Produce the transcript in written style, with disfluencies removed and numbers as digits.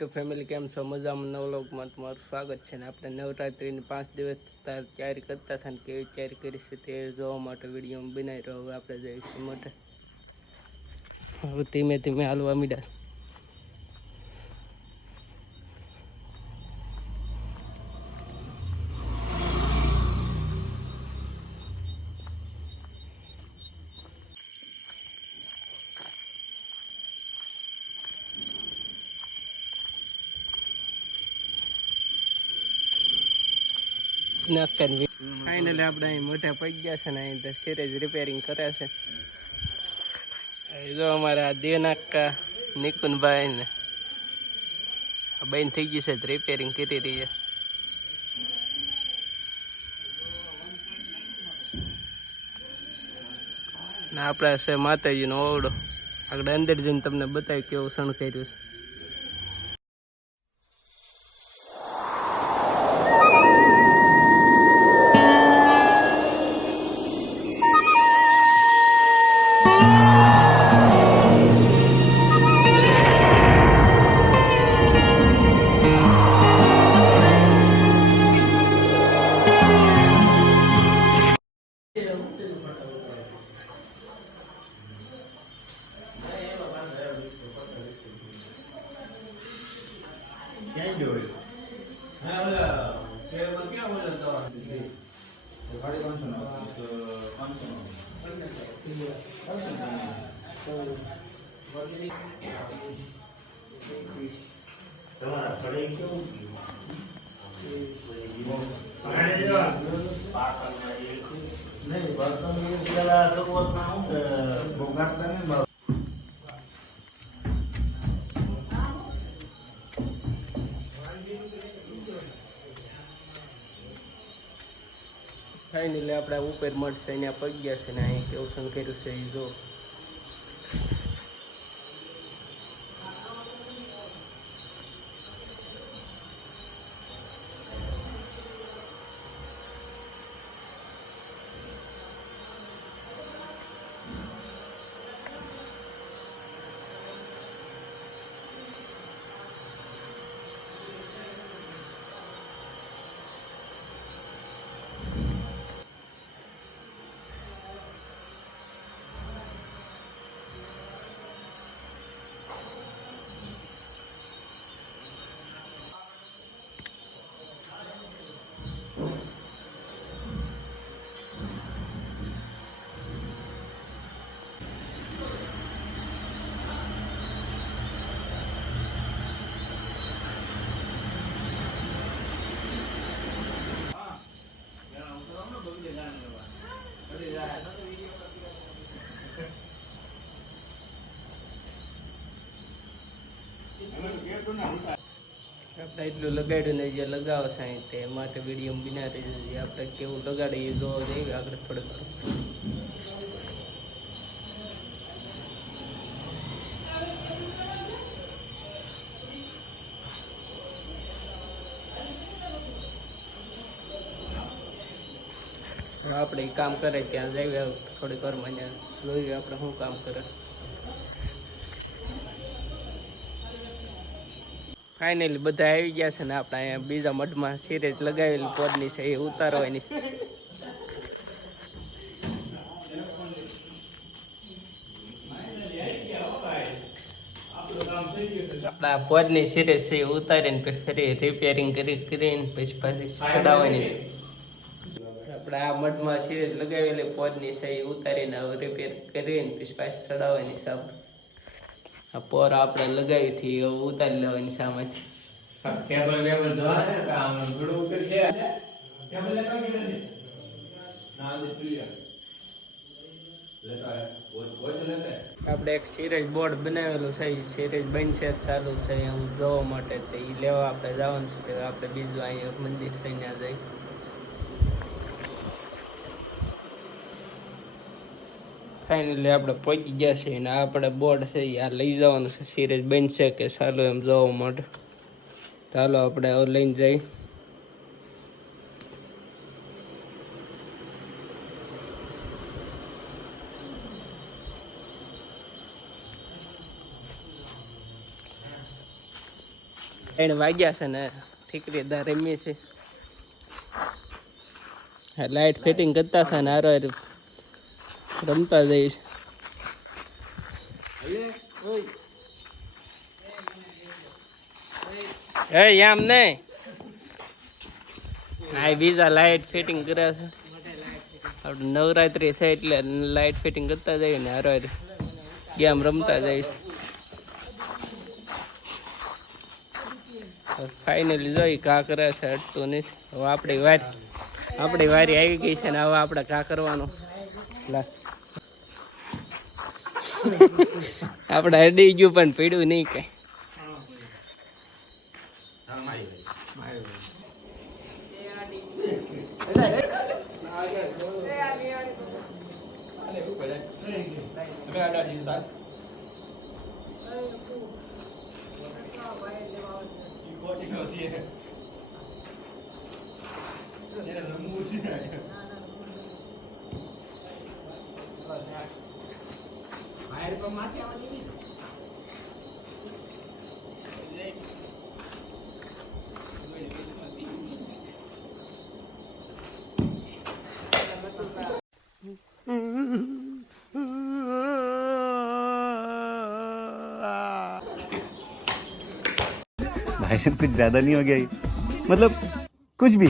YouTube family કેમ છો? મજામાં? નવ લોકમાં તમારું સ્વાગત છે. ને આપણે નવરાત્રિની 5 દિવસ તૈયારી કરતા હતા ને કેવી તૈયારી કરી છે તે જોવા માટે વિડીયો બનાવી રહ્યો. હવે આપણે જઈશું માટે હવે ધીમે ધીમે હાલવા મીડા. ફાઇનલી આપણે અહીં મોઢા પડી ગયા છે ને અહીં સિરીઝ રિપેરિંગ કરે છે. જો અમારે આ દેવનાકા નિકુનભાઈ ને બેન થઈ ગઈ છે રિપેરિંગ કરી રહી છે. ને આપણે છે માતાજીનો ઓરડો. આગળ અંદર જઈને તમને બતાવી કેવું શણગાર્યું છે. ફાઇનલી આપણે ઉપર મળશે અહીંયા પગ ગયા છે ને અહીં કેવું શણગાર્યું છે એ જો. આપણે એટલું લગાડ્યું ને જે લગાવો છે અહીં તે માટે વિડીયો બનાવી દીધી. આપણે કેવું લગાડીએ જોવા જઈએ આગળ થોડુંક. આપણે કામ કરે ત્યાં જઈએ થોડીક વારમાં જોઈએ આપણે શું કામ કરે. ફાઇનલી બધા આવી ગયા છે ને આપણે અહીંયા બીજા મઢમાં સિરીઝ લગાવેલી પોદની છે એ ઉતારવાની છે. આપણા પોદની સિરીઝ છે એ ઉતારીને પછી ફરી રિપેરિંગ કરીને પછી પાછી ચડાવવાની છે. આપણે આ મઢમાં સિરીઝ લગાવેલી પોદની છે એ ઉતારીને રિપેર કરીને પછી પાછી ચડાવવાની છે. આ પોર આપણે લગાવી હતી ઉતારી લેવાની સામેથી. આપણે એક સિરીઝ બોર્ડ બનાવેલું છે. સિરીઝ બનશે ચાલુ છે હું જોવા માટે તો એ લેવા આપણે જવાનું છે. આપણે બીજું અહીંયા મંદિર છે ત્યાં જઈ. ફાઇનલી આપણે પહોંચી ગયા છીએ ને આપણે બોર્ડ છે આ લઈ જવાનું છે. સિરીઝ બનશે કે ચાલો એમ જોવા માટે. ચાલો આપણે લઈને જઈ. એને વાગ્યા છે ને ઠીકરીદાર રમીએ છે. લાઇટ ફિટિંગ કરતા હતા ને હારો રમતા જઈશ. આમ નહીં આ બીજા લાઇટ ફિટિંગ કરે છે. આપણે નવરાત્રી છે એટલે લાઇટ ફિટિંગ કરતા જઈએ ને હારો ગેમ રમતા જઈશ. ફાઇનલી જોઈ કા કરે છે હટતું નથી. હવે આપણી વારી આવી ગઈ છે ને હવે આપણે કા કરવાનું. આપણે અડી ગયું પણ પીડ્યું નહીં કઈ. भाई साहब कुछ ज्यादा नहीं हो गया ये? मतलब कुछ भी.